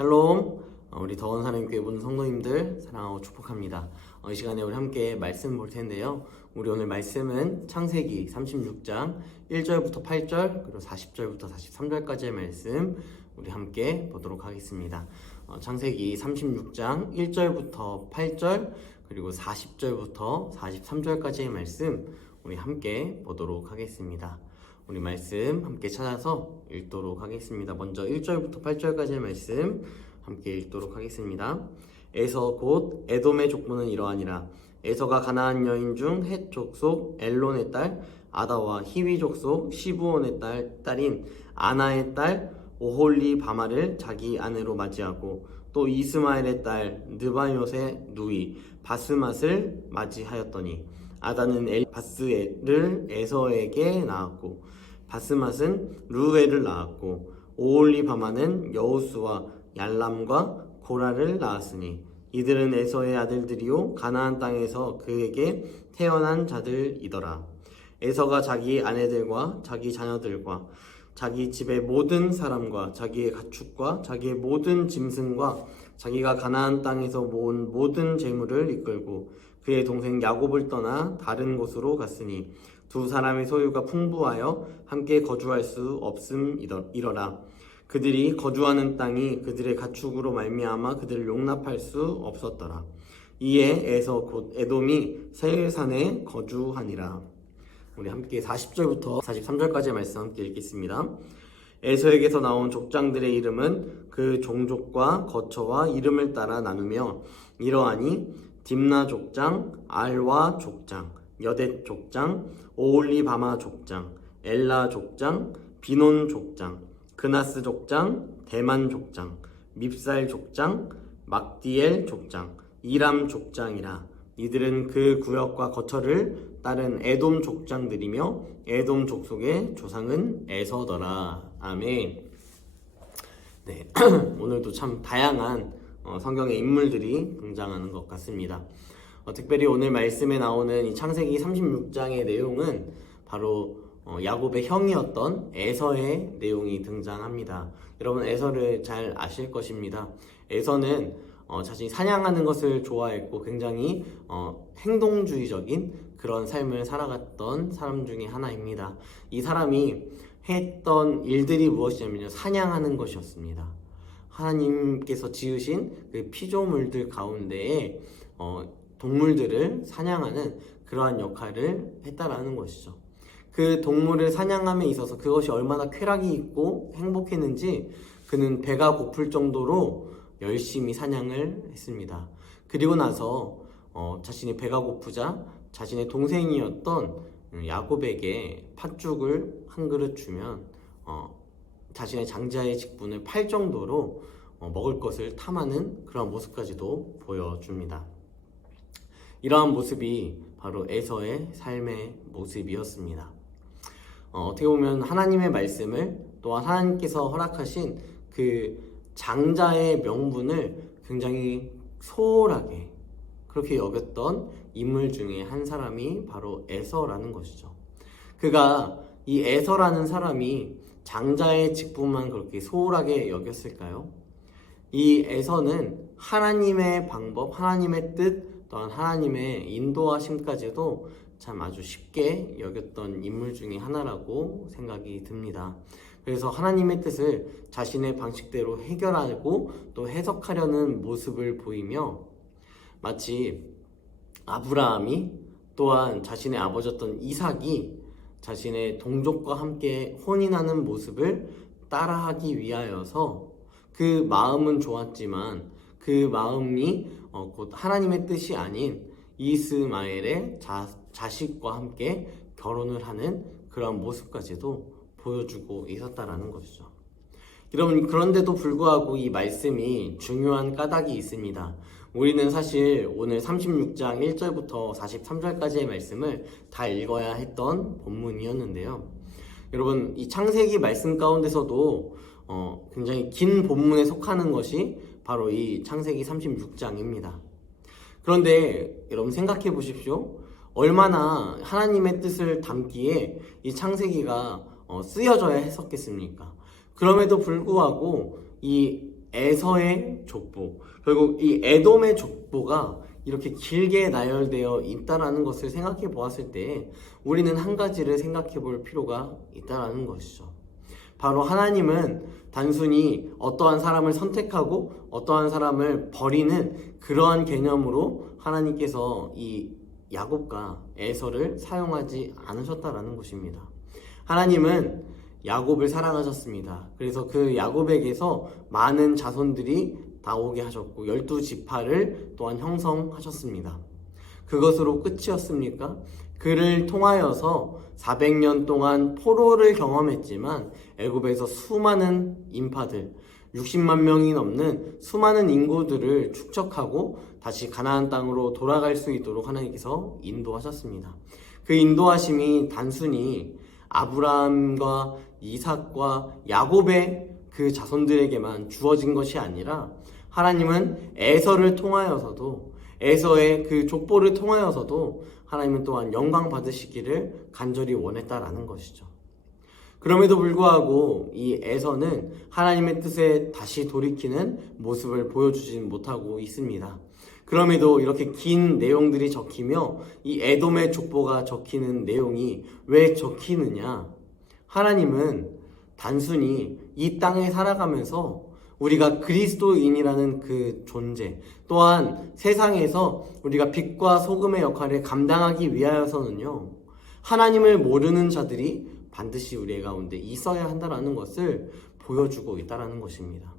샬롬. 우리 더원 하나님교회 모든 성도님들 사랑하고 축복합니다. 이 시간에 우리 함께 말씀 볼 텐데요. 우리 오늘 말씀은 창세기 36장 1절부터 8절 그리고 40절부터 43절까지의 말씀 우리 함께 보도록 하겠습니다. 창세기 36장 1절부터 8절 그리고 40절부터 43절까지의 말씀 우리 함께 보도록 하겠습니다. 우리 말씀 함께 찾아서 읽도록 하겠습니다. 먼저 1절부터 8절까지의 말씀 함께 읽도록 하겠습니다. 에서 곧 에돔의 족보는 이러하니라. 에서가 가나안 여인 중 헷 족속 엘론의 딸 아다와 히위 족속 시브온의 딸인 아나의 딸 오홀리바마를 자기 아내로 맞이하고 또 이스마엘의 딸 느바요의 누이 바스맛을 맞이하였더니 아다는 바스를 에서에게 낳았고 바스맛은 루엘을 낳았고 오홀리바마는 여우스와 얄람과 고라를 낳았으니 이들은 에서의 아들들이요 가나안 땅에서 그에게 태어난 자들이더라. 에서가 자기 아내들과 자기 자녀들과 자기 집의 모든 사람과 자기의 가축과 자기의 모든 짐승과 자기가 가나안 땅에서 모은 모든 재물을 이끌고 그의 동생 야곱을 떠나 다른 곳으로 갔으니 두 사람의 소유가 풍부하여 함께 거주할 수 없음이러라. 그들이 거주하는 땅이 그들의 가축으로 말미암아 그들을 용납할 수 없었더라. 이에 에서 곧 에돔이 세일산에 거주하니라. 우리 함께 40절부터 43절까지의 말씀 함께 읽겠습니다. 에서에게서 나온 족장들의 이름은 그 종족과 거처와 이름을 따라 나누며 이러하니 딥나 족장, 알와 족장, 여댓 족장, 오홀리바마 족장, 엘라 족장, 비논 족장, 그나스 족장, 대만 족장, 밉살 족장, 막디엘 족장, 이람 족장이라. 이들은 그 구역과 거처를 따른 에돔 족장들이며 에돔 족속의 조상은 에서더라. 아멘. 네, 오늘도 참 다양한 성경의 인물들이 등장하는 것 같습니다. 특별히 오늘 말씀에 나오는 이 창세기 36장의 내용은 바로 야곱의 형이었던 에서의 내용이 등장합니다. 여러분 에서를 잘 아실 것입니다. 에서는 자신이 사냥하는 것을 좋아했고 굉장히 행동주의적인 그런 삶을 살아갔던 사람 중에 하나입니다. 이 사람이 했던 일들이 무엇이냐면요, 사냥하는 것이었습니다. 하나님께서 지으신 그 피조물들 가운데에 동물들을 사냥하는 그러한 역할을 했다라는 것이죠. 그 동물을 사냥함에 있어서 그것이 얼마나 쾌락이 있고 행복했는지 그는 배가 고플 정도로 열심히 사냥을 했습니다. 그리고 나서 자신이 배가 고프자 자신의 동생이었던 야곱에게 팥죽을 한 그릇 주면 자신의 장자의 직분을 팔 정도로 먹을 것을 탐하는 그런 모습까지도 보여줍니다. 이러한 모습이 바로 에서의 삶의 모습이었습니다. 어떻게 보면 하나님의 말씀을 또한 하나님께서 허락하신 그 장자의 명분을 굉장히 소홀하게 그렇게 여겼던 인물 중에 한 사람이 바로 에서라는 것이죠. 그가 이 에서라는 사람이 장자의 직분만 그렇게 소홀하게 여겼을까요? 이 에서는 하나님의 방법, 하나님의 뜻, 또한 하나님의 인도하심까지도 참 아주 쉽게 여겼던 인물 중에 하나라고 생각이 듭니다. 그래서 하나님의 뜻을 자신의 방식대로 해결하고 또 해석하려는 모습을 보이며 마치 아브라함이 또한 자신의 아버지였던 이삭이 자신의 동족과 함께 혼인하는 모습을 따라하기 위하여서 그 마음은 좋았지만 그 마음이 곧 하나님의 뜻이 아닌 이스마엘의 자식과 함께 결혼을 하는 그런 모습까지도 보여주고 있었다라는 것이죠. 여러분, 그런데도 불구하고 이 말씀이 중요한 까닭이 있습니다. 우리는 사실 오늘 36장 1절부터 43절까지의 말씀을 다 읽어야 했던 본문이었는데요. 여러분, 이 창세기 말씀 가운데서도 굉장히 긴 본문에 속하는 것이 바로 이 창세기 36장입니다. 그런데 여러분 생각해 보십시오. 얼마나 하나님의 뜻을 담기에 이 창세기가 쓰여져야 했었겠습니까? 그럼에도 불구하고 이 에서의 족보, 결국 이 에돔의 족보가 이렇게 길게 나열되어 있다라는 것을 생각해 보았을 때 우리는 한 가지를 생각해 볼 필요가 있다라는 것이죠. 바로 하나님은 단순히 어떠한 사람을 선택하고 어떠한 사람을 버리는 그러한 개념으로 하나님께서 이 야곱과 에서를 사용하지 않으셨다라는 것입니다. 하나님은 야곱을 사랑하셨습니다. 그래서 그 야곱에게서 많은 자손들이 나오게 하셨고 12지파를 또한 형성하셨습니다. 그것으로 끝이었습니까? 그를 통하여서 400년 동안 포로를 경험했지만 애굽에서 수많은 인파들, 60만 명이 넘는 수많은 인구들을 축적하고 다시 가나안 땅으로 돌아갈 수 있도록 하나님께서 인도하셨습니다. 그 인도하심이 단순히 아브라함과 이삭과 야곱의 그 자손들에게만 주어진 것이 아니라 하나님은 에서를 통하여서도, 에서의 그 족보를 통하여서도 하나님은 또한 영광 받으시기를 간절히 원했다라는 것이죠. 그럼에도 불구하고 이 에서는 하나님의 뜻에 다시 돌이키는 모습을 보여주지 못하고 있습니다. 그럼에도 이렇게 긴 내용들이 적히며 이 에돔의 족보가 적히는 내용이 왜 적히느냐? 하나님은 단순히 이 땅에 살아가면서 우리가 그리스도인이라는 그 존재, 또한 세상에서 우리가 빛과 소금의 역할을 감당하기 위하여서는요, 하나님을 모르는 자들이 반드시 우리 가운데 있어야 한다는 것을 보여주고 있다는 것입니다.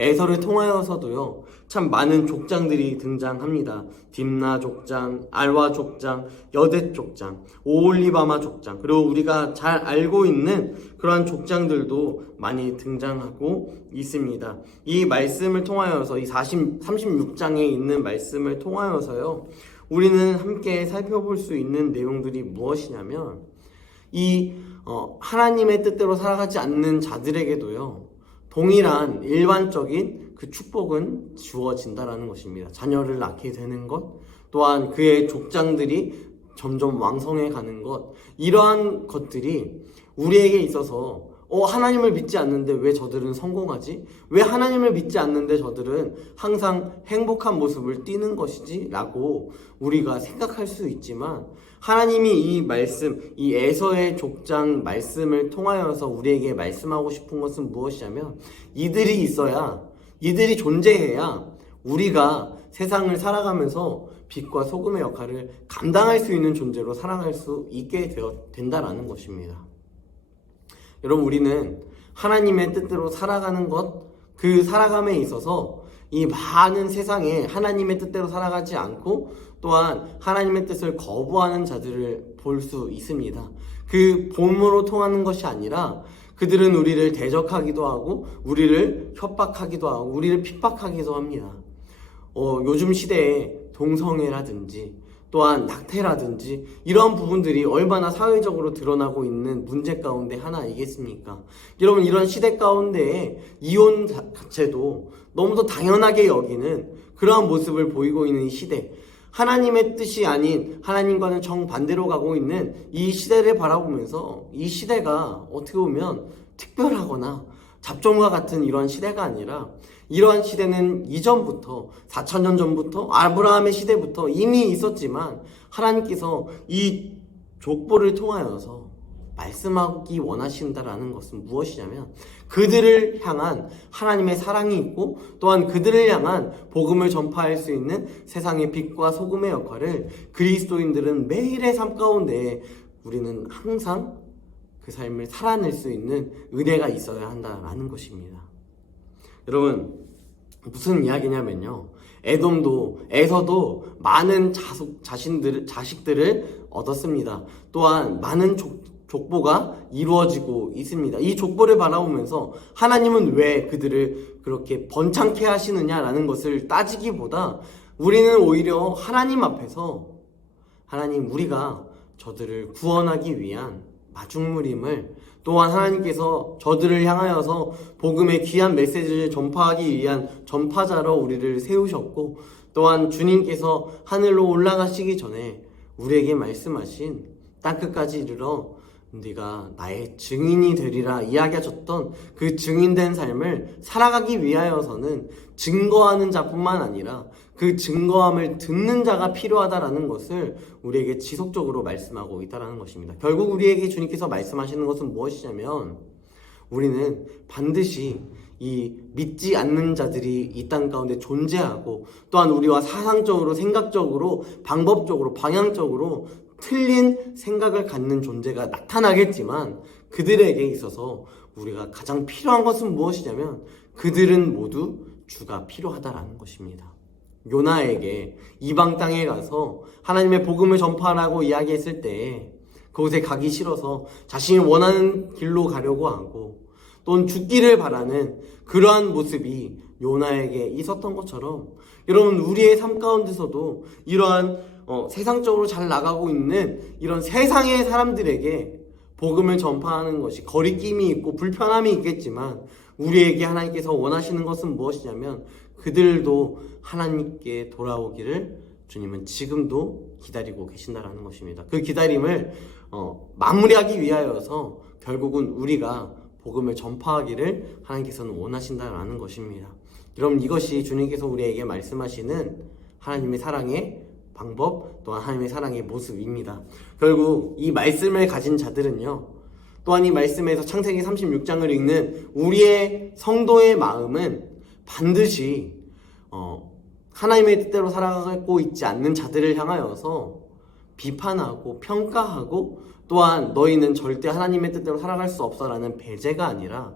에서를 통하여서도요, 참 많은 족장들이 등장합니다. 딥나 족장, 알와 족장, 여댓 족장, 오홀리바마 족장, 그리고 우리가 잘 알고 있는 그러한 족장들도 많이 등장하고 있습니다. 이 말씀을 통하여서 이 36장에 있는 말씀을 통하여서요, 우리는 함께 살펴볼 수 있는 내용들이 무엇이냐면 이 하나님의 뜻대로 살아가지 않는 자들에게도요, 동일한 일반적인 그 축복은 주어진다라는 것입니다. 자녀를 낳게 되는 것, 또한 그의 족장들이 점점 왕성해 가는 것, 이러한 것들이 우리에게 있어서 하나님을 믿지 않는데 왜 저들은 성공하지? 왜 하나님을 믿지 않는데 저들은 항상 행복한 모습을 띠는 것이지? 라고 우리가 생각할 수 있지만 하나님이 이 말씀, 이 에서의 족장 말씀을 통하여서 우리에게 말씀하고 싶은 것은 무엇이냐면 이들이 있어야, 이들이 존재해야 우리가 세상을 살아가면서 빛과 소금의 역할을 감당할 수 있는 존재로 살아갈 수 있게 된다라는 것입니다. 여러분, 우리는 하나님의 뜻대로 살아가는 것, 그 살아감에 있어서 이 많은 세상에 하나님의 뜻대로 살아가지 않고 또한 하나님의 뜻을 거부하는 자들을 볼 수 있습니다. 그 본으로 통하는 것이 아니라 그들은 우리를 대적하기도 하고 우리를 협박하기도 하고 우리를 핍박하기도 합니다. 요즘 시대에 동성애라든지 또한 낙태라든지 이러한 부분들이 얼마나 사회적으로 드러나고 있는 문제 가운데 하나이겠습니까? 여러분, 이런 시대 가운데에 이혼 자체도 너무도 당연하게 여기는 그러한 모습을 보이고 있는 이 시대, 하나님의 뜻이 아닌 하나님과는 정반대로 가고 있는 이 시대를 바라보면서 이 시대가 어떻게 보면 특별하거나 잡종과 같은 이러한 시대가 아니라 이러한 시대는 이전부터 4,000년 전부터 아브라함의 시대부터 이미 있었지만 하나님께서 이 족보를 통하여서 말씀하기 원하신다라는 것은 무엇이냐면 그들을 향한 하나님의 사랑이 있고 또한 그들을 향한 복음을 전파할 수 있는 세상의 빛과 소금의 역할을 그리스도인들은 매일의 삶 가운데 우리는 항상 그 삶을 살아낼 수 있는 은혜가 있어야 한다라는 것입니다. 여러분, 무슨 이야기냐면요, 에서도 많은 자식들을 얻었습니다. 또한 많은 족보가 이루어지고 있습니다. 이 족보를 바라보면서 하나님은 왜 그들을 그렇게 번창케 하시느냐라는 것을 따지기보다 우리는 오히려 하나님 앞에서 하나님, 우리가 저들을 구원하기 위한 마중물임을, 또한 하나님께서 저들을 향하여서 복음의 귀한 메시지를 전파하기 위한 전파자로 우리를 세우셨고, 또한 주님께서 하늘로 올라가시기 전에 우리에게 말씀하신 땅끝까지 이르러 네가 나의 증인이 되리라 이야기하셨던 그 증인된 삶을 살아가기 위하여서는 증거하는 자뿐만 아니라 그 증거함을 듣는 자가 필요하다라는 것을 우리에게 지속적으로 말씀하고 있다는 것입니다. 결국 우리에게 주님께서 말씀하시는 것은 무엇이냐면 우리는 반드시 이 믿지 않는 자들이 이 땅 가운데 존재하고 또한 우리와 사상적으로, 생각적으로, 방법적으로, 방향적으로 틀린 생각을 갖는 존재가 나타나겠지만 그들에게 있어서 우리가 가장 필요한 것은 무엇이냐면 그들은 모두 주가 필요하다라는 것입니다. 요나에게 이방 땅에 가서 하나님의 복음을 전파하라고 이야기했을 때 그곳에 가기 싫어서 자신이 원하는 길로 가려고 하고 또는 죽기를 바라는 그러한 모습이 요나에게 있었던 것처럼 여러분 우리의 삶 가운데서도 이러한 세상적으로 잘 나가고 있는 이런 세상의 사람들에게 복음을 전파하는 것이 거리낌이 있고 불편함이 있겠지만 우리에게 하나님께서 원하시는 것은 무엇이냐면 그들도 하나님께 돌아오기를 주님은 지금도 기다리고 계신다라는 것입니다. 그 기다림을 마무리하기 위하여서 결국은 우리가 복음을 전파하기를 하나님께서는 원하신다라는 것입니다. 여러분 이것이 주님께서 우리에게 말씀하시는 하나님의 사랑의 방법 또한 하나님의 사랑의 모습입니다. 결국 이 말씀을 가진 자들은요 또한 이 말씀에서 창세기 36장을 읽는 우리의 성도의 마음은 반드시 하나님의 뜻대로 살아가고 있지 않는 자들을 향하여서 비판하고 평가하고 또한 너희는 절대 하나님의 뜻대로 살아갈 수 없어라는 배제가 아니라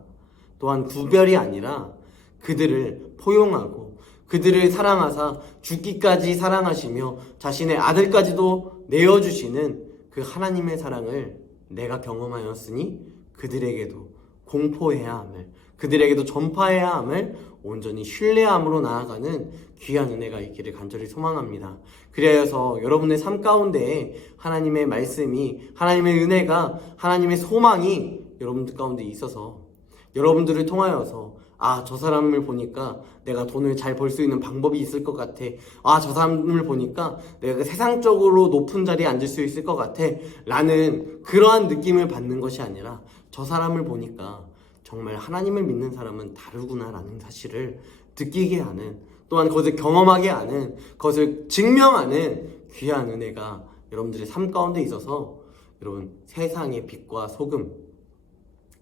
또한 구별이 아니라 그들을 포용하고 그들을 사랑하사 죽기까지 사랑하시며 자신의 아들까지도 내어주시는 그 하나님의 사랑을 내가 경험하였으니 그들에게도 공포해야 함을 그들에게도 전파해야 함을 온전히 신뢰함으로 나아가는 귀한 은혜가 있기를 간절히 소망합니다. 그래서 여러분의 삶 가운데 하나님의 말씀이 하나님의 은혜가 하나님의 소망이 여러분들 가운데 있어서 여러분들을 통하여서 저 사람을 보니까 내가 돈을 잘 벌 수 있는 방법이 있을 것 같아. 저 사람을 보니까 내가 세상적으로 높은 자리에 앉을 수 있을 것 같아. 라는 그러한 느낌을 받는 것이 아니라 저 사람을 보니까 정말 하나님을 믿는 사람은 다르구나라는 사실을 느끼게 하는 또한 그것을 경험하게 하는 그것을 증명하는 귀한 은혜가 여러분들의 삶 가운데 있어서 여러분 세상의 빛과 소금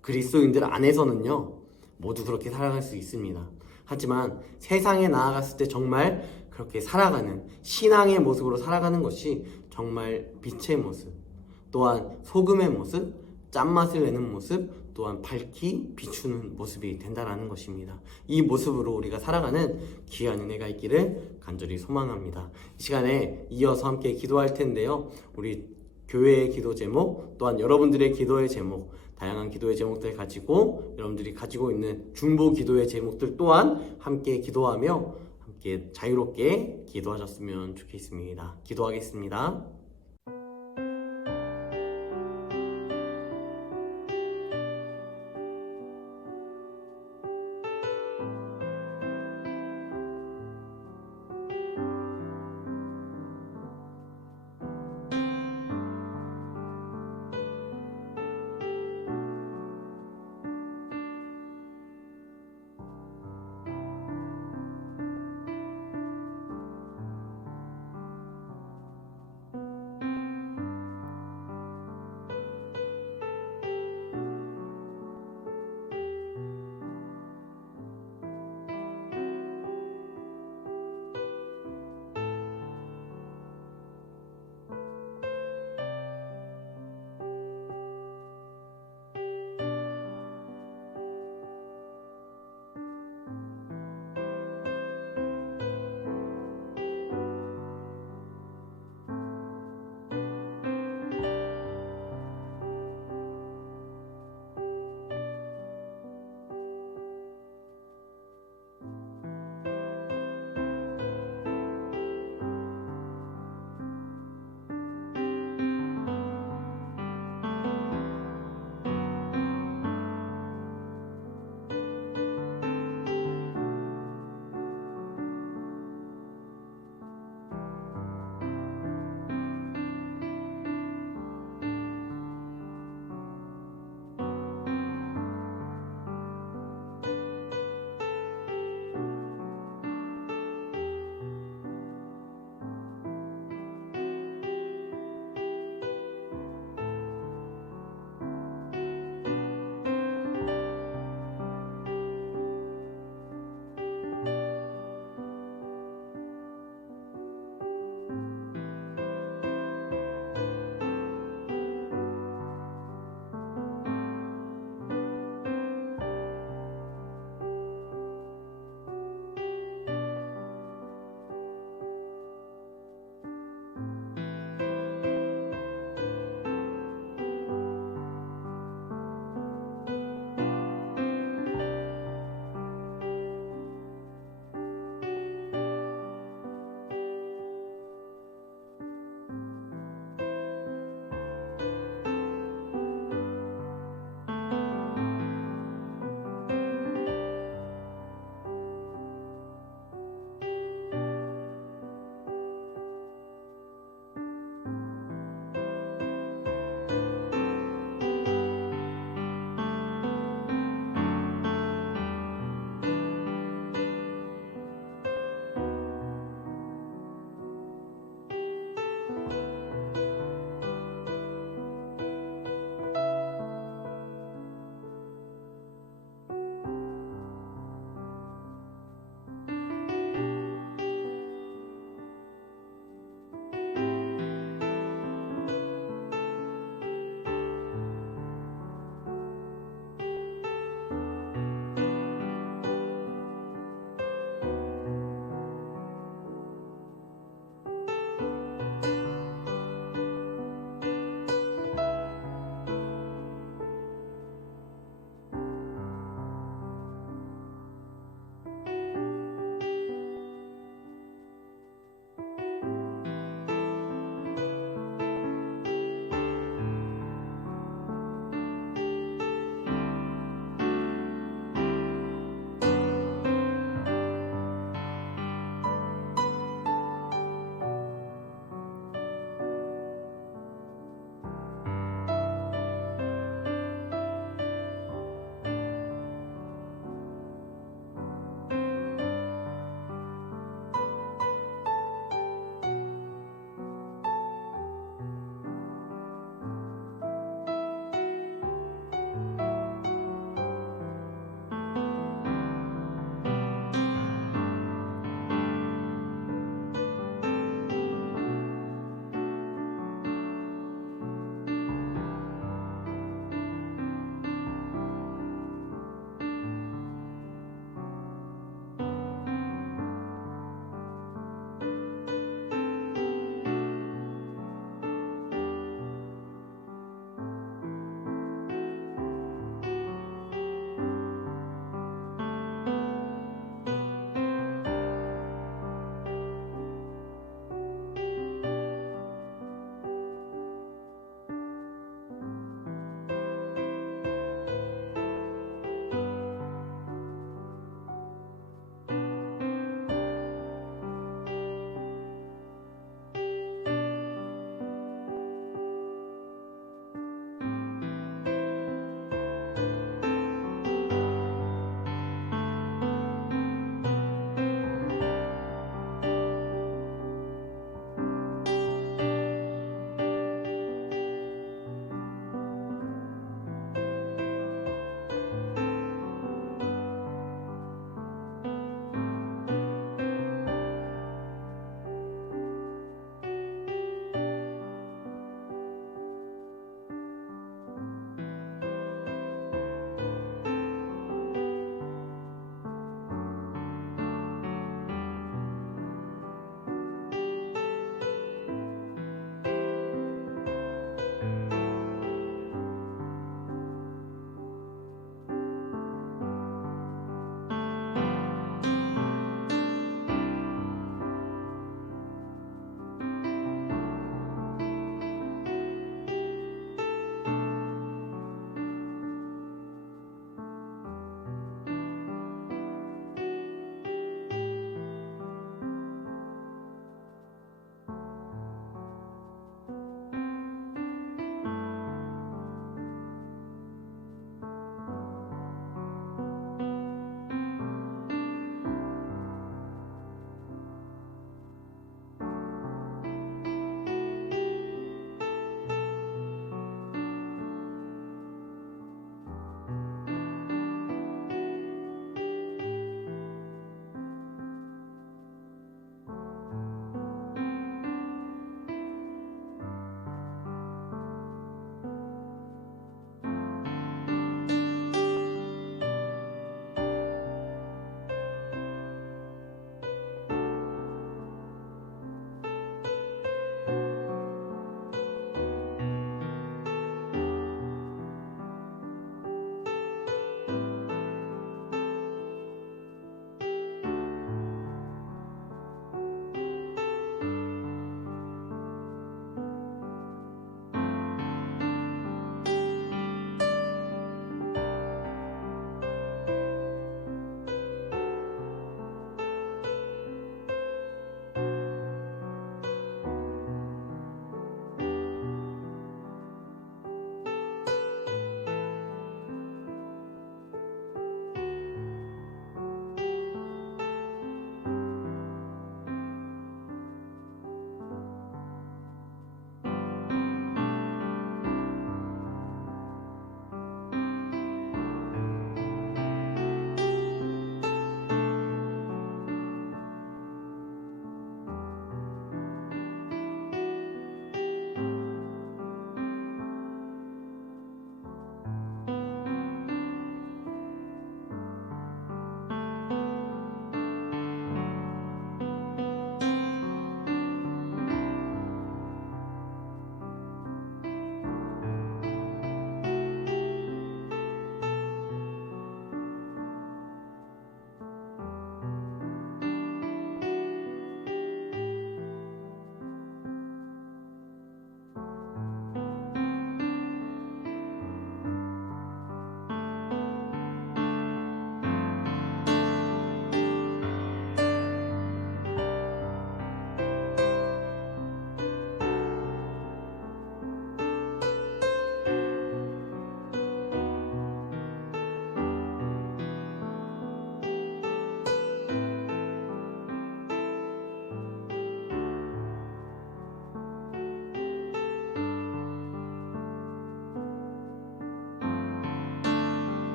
그리스도인들 안에서는요 모두 그렇게 살아갈 수 있습니다. 하지만 세상에 나아갔을 때 정말 그렇게 살아가는 신앙의 모습으로 살아가는 것이 정말 빛의 모습 또한 소금의 모습 짠맛을 내는 모습 또한 밝히 비추는 모습이 된다라는 것입니다. 이 모습으로 우리가 살아가는 귀한 은혜가 있기를 간절히 소망합니다. 이 시간에 이어서 함께 기도할 텐데요. 우리 교회의 기도 제목 또한 여러분들의 기도의 제목 다양한 기도의 제목들 가지고 여러분들이 가지고 있는 중보 기도의 제목들 또한 함께 기도하며 함께 자유롭게 기도하셨으면 좋겠습니다. 기도하겠습니다.